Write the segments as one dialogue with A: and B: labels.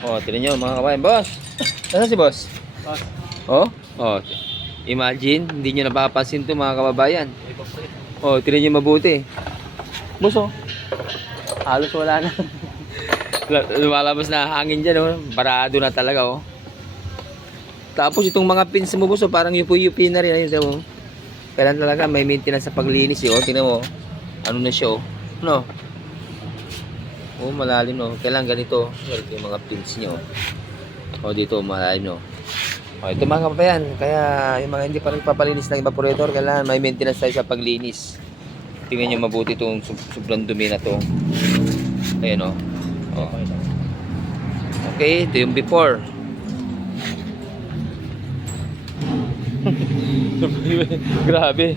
A: Oh, tingnan nyo mga kabayan. Boss! Nasaan si boss?
B: Boss.
A: Oh? Oh. Imagine, hindi nyo napapansin to mga kababayan. Oh, tingnan nyo mabuti. Boss oh. Halos wala na. La- Lumalabas na hangin dyan oh. Barado na talaga oh. Tapos itong mga pins mo boss oh, parang yupi-yupi na rin. Ayun, mo. Kailan talaga may maintenance sa paglinis eh. Oh, tingnan mo. Ano na siya oh. No? Oh, malalim no. Kailan ganito. Ito yung mga pins nyo. Oh, dito malalim no. Oh, ito mga kapayan. Kaya yung mga hindi pa nagpapalinis ng evaporator, kailangan may maintenance tayo sa paglinis. Tingnan nyo mabuti itong sobrang dumi na to. Ayan oh. oh. Okay, ito yung before. Grabe.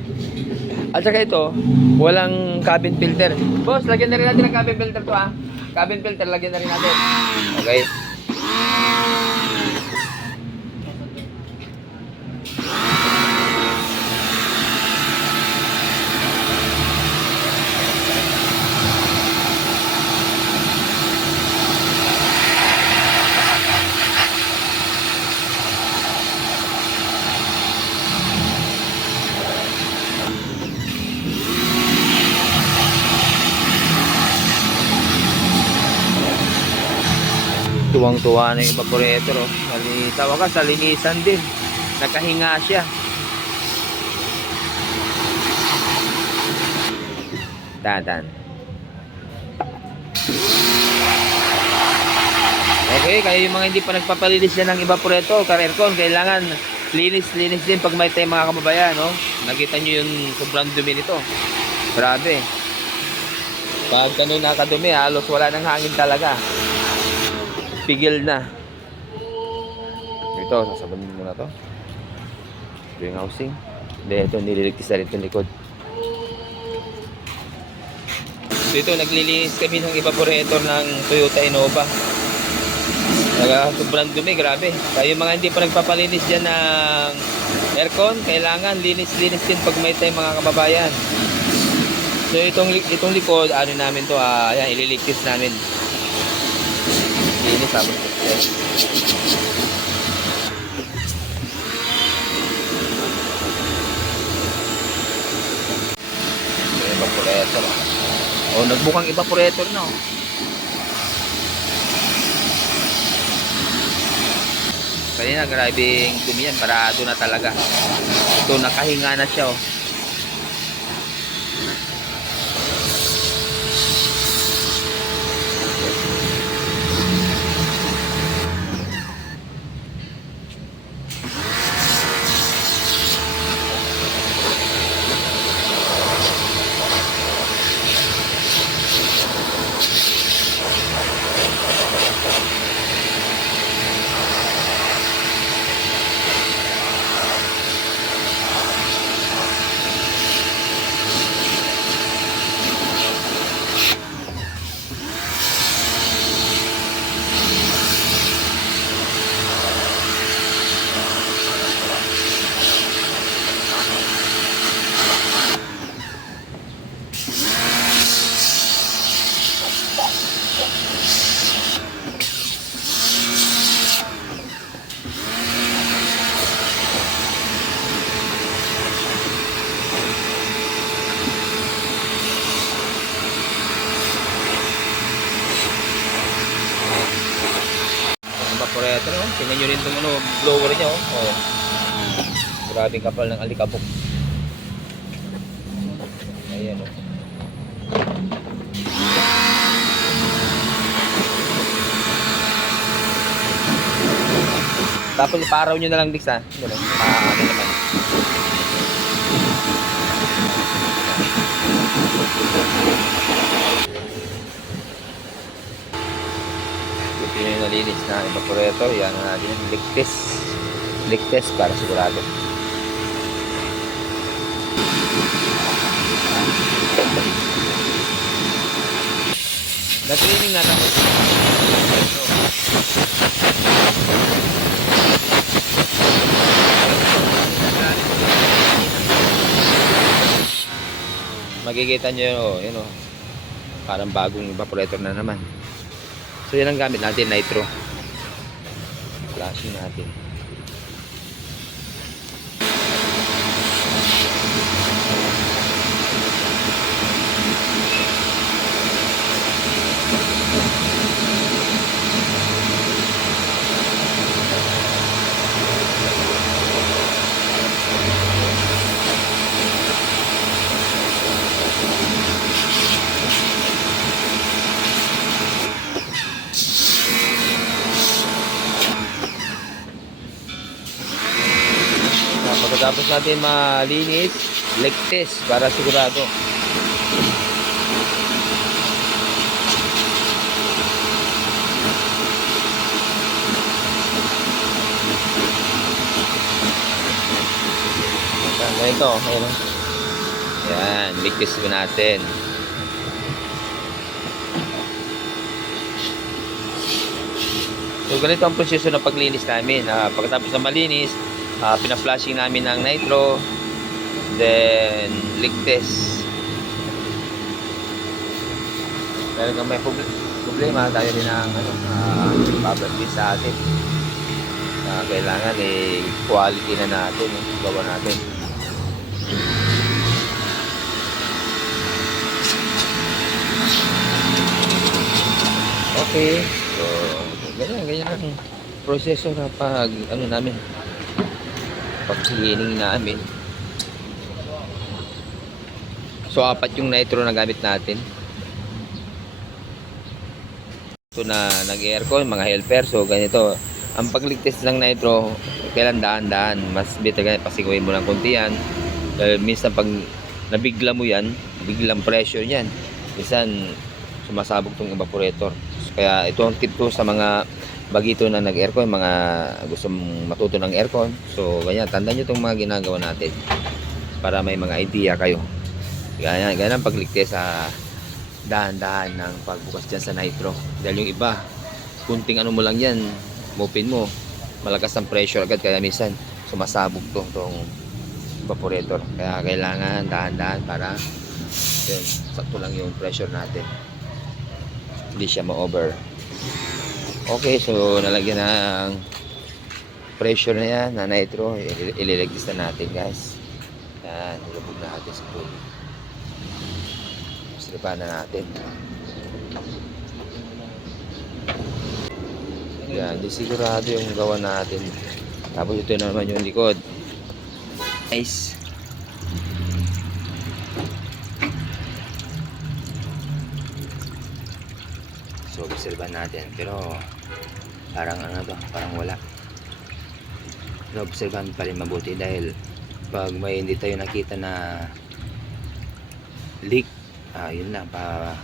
A: At saka ito, walang cabin filter. Boss, lagyan na rin natin ng cabin filter to ah. Cabin filter, lagyan na rin natin. Okay. Tuwang-tuwa na yung evaporator. Oh. Sali, tawa ka, sa linisan din. Nakahinga siya. Dadan. Okay, kaya yung mga hindi pa nagpapalinis yan ng evaporator, car aircon, kailangan linis-linis din pag may tayo mga kababayan, no? Nakita nyo yung sobrang dumi nito. Grabe. Pag ganun nakadumi, halos wala nang hangin talaga pigil na. Ito, sasabanin muna to. Ito housing. Hindi, ito nililigtis na rin itong likod. So ito, naglilinis kami ng evaporator ng Toyota Innova. Naga, sobrang dumi, grabe. Kaya yung mga hindi pa nagpapalinis dyan ng aircon, kailangan linis-linis din pag may time mga kababayan. So itong, itong likod, ano namin to, ah, ayan, ililigtis namin. Tapos eh. May evaporator. Oh, nagbukang evaporator na. oh. Kanina grabing dumi yan, parado na talaga. Ito, nakahinga na siya oh. Ang evaporator, oh. Tingnan nyo rin itong ano, blower niya, oh. oh. Grabing kapal ng alikabok. Ayan, oh. Tapos iparaw nyo na lang, Dix, ha? Ganun. Ah, ano naman. Ito yung nalinis na evaporator. Yan na natin yung leak test. Leak test para sigurado. Na-cleaning na tapos. Makikita nyo oh, yun oh. Parang bagong evaporator na naman. So yan ang gamit natin, nitro. Flashing natin. Pagkatapos natin malinis, leg test para sigurado. Ganito. Ayan. oh. Yan, leg test natin. So ganito ang proseso ng paglinis namin. Ah, pagkatapos na malinis, uh, pina-flushing namin ng nitro, then leak test. Kang may proble- problema, tayo din ang ano, uh, babalik sa atin. Ah, kailangan eh, quality na natin, eh, gawa natin. Okay. So, ganyan, ganyan ang proseso na pag, ano namin, pag cleaning namin. So, apat yung nitro na gamit natin. Ito na nag-aircon, mga helper. So, ganito. Ang pagligtas ng nitro, kailan daan-daan. Mas better ganyan, pasiguin mo ng konti yan. Dahil minsan pag nabigla mo yan, biglang pressure yan. Minsan, sumasabog tong evaporator. So, kaya ito ang tip ko sa mga bagito na nag-aircon, mga gusto matuto ng aircon. So, ganyan, tandaan nyo itong mga ginagawa natin para may mga idea kayo. Ganyan, ganyan ang pagligtas sa dahan-dahan ng pagbukas dyan sa nitro. Dahil yung iba, kunting ano mo lang yan, mupin mo, malakas ang pressure agad, kaya minsan sumasabog to, tong evaporator. Kaya kailangan dahan-dahan para yun, sakto lang yung pressure natin. Hindi siya ma-over. Okay, so nalagyan ng pressure na yan, na nitro. Il- Ililigtas na natin guys. Yan, nilubog na natin sa tubig. Stripan na natin. Yan, di sigurado yung gawa natin. Tapos ito naman yung likod. Nice. So, obserban natin. Pero, parang ano to, parang wala. Obserban pa rin mabuti dahil pag may hindi tayo nakita na leak, ah, yun na, pa,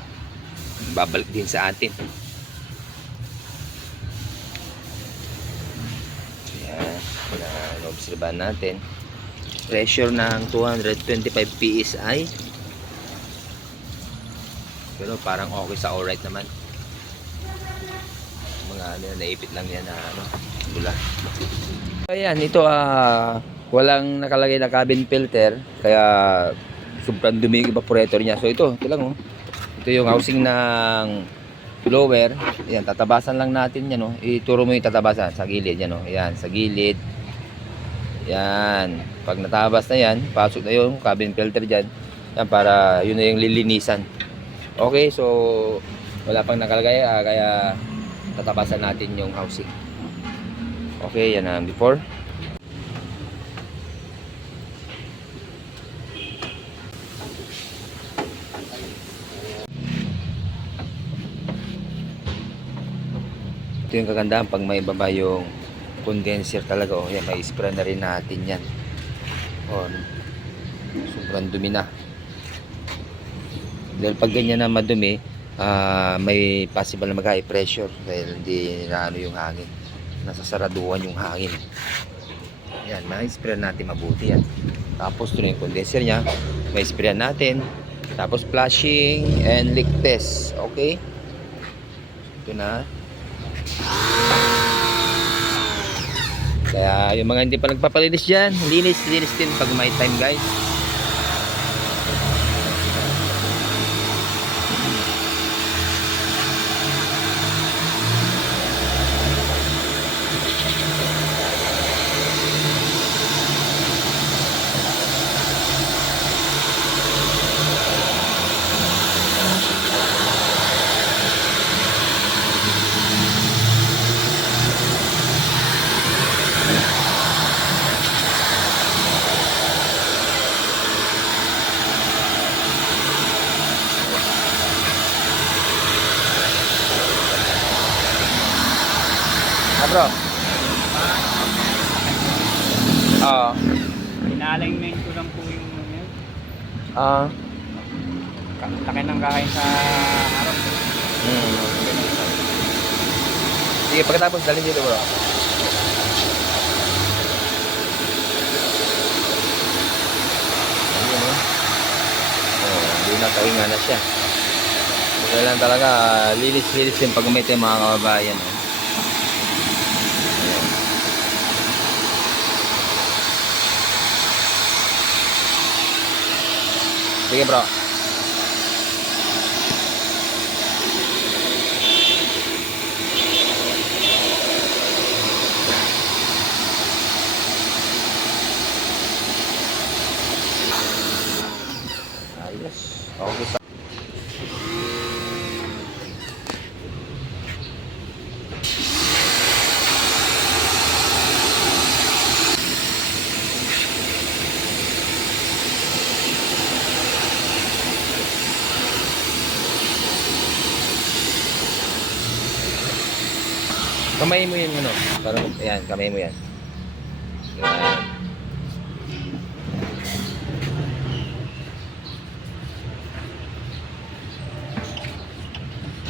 A: babalik din sa atin. Yan, na natin. Pressure ng 225 PSI. Pero parang okay sa alright naman mga ano, naipit lang yan na ano, bula. Ayan, ito ah walang nakalagay na cabin filter kaya sobrang dumi yung evaporator niya. So ito, ito lang oh. Ito yung housing ng blower. Ayan, tatabasan lang natin yan oh. Ituro mo yung tatabasan sa gilid yan oh. Ayan, sa gilid. Yan. Pag natabas na yan, pasok na yung cabin filter dyan. Yan, para yun na yung lilinisan. Okay, so wala pang nakalagay ah, kaya tatabasan natin yung housing. Okay, yan ang before. Ito yung kagandahan pag may baba yung condenser talaga. Oh, yan, may spray na rin natin yan. Oh, sobrang dumi na. Dahil pag ganyan na madumi, ah, may possible na mag-high pressure dahil hindi na ano yung hangin. Nasasaraduhan yung hangin. Yan, may spray natin mabuti yan. Tapos ito yung condenser niya. May spray natin. Tapos flushing and leak test. Okay? Ito na. Kaya yung mga hindi pa nagpapalinis dyan, linis, linis din pag may time guys. Ah, bro. Oo.
B: Inaalignment ko lang po yung ano yun.
A: Ah.
B: Laki ng kain sa harap.
A: Hmm. Sige, pagkatapos dalhin dito bro. Ayun oh. Oh, hindi na kahinga na siya. Kaya lang talaga, lilis-lilis yung paggamit yung mga kababayan. Oh. Sige bro. Ayos. Okay sa... Kamay mo yun, ano? Para, ayan, kamay mo yan. Yan.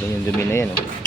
A: Yan yung dumi na yan, oh.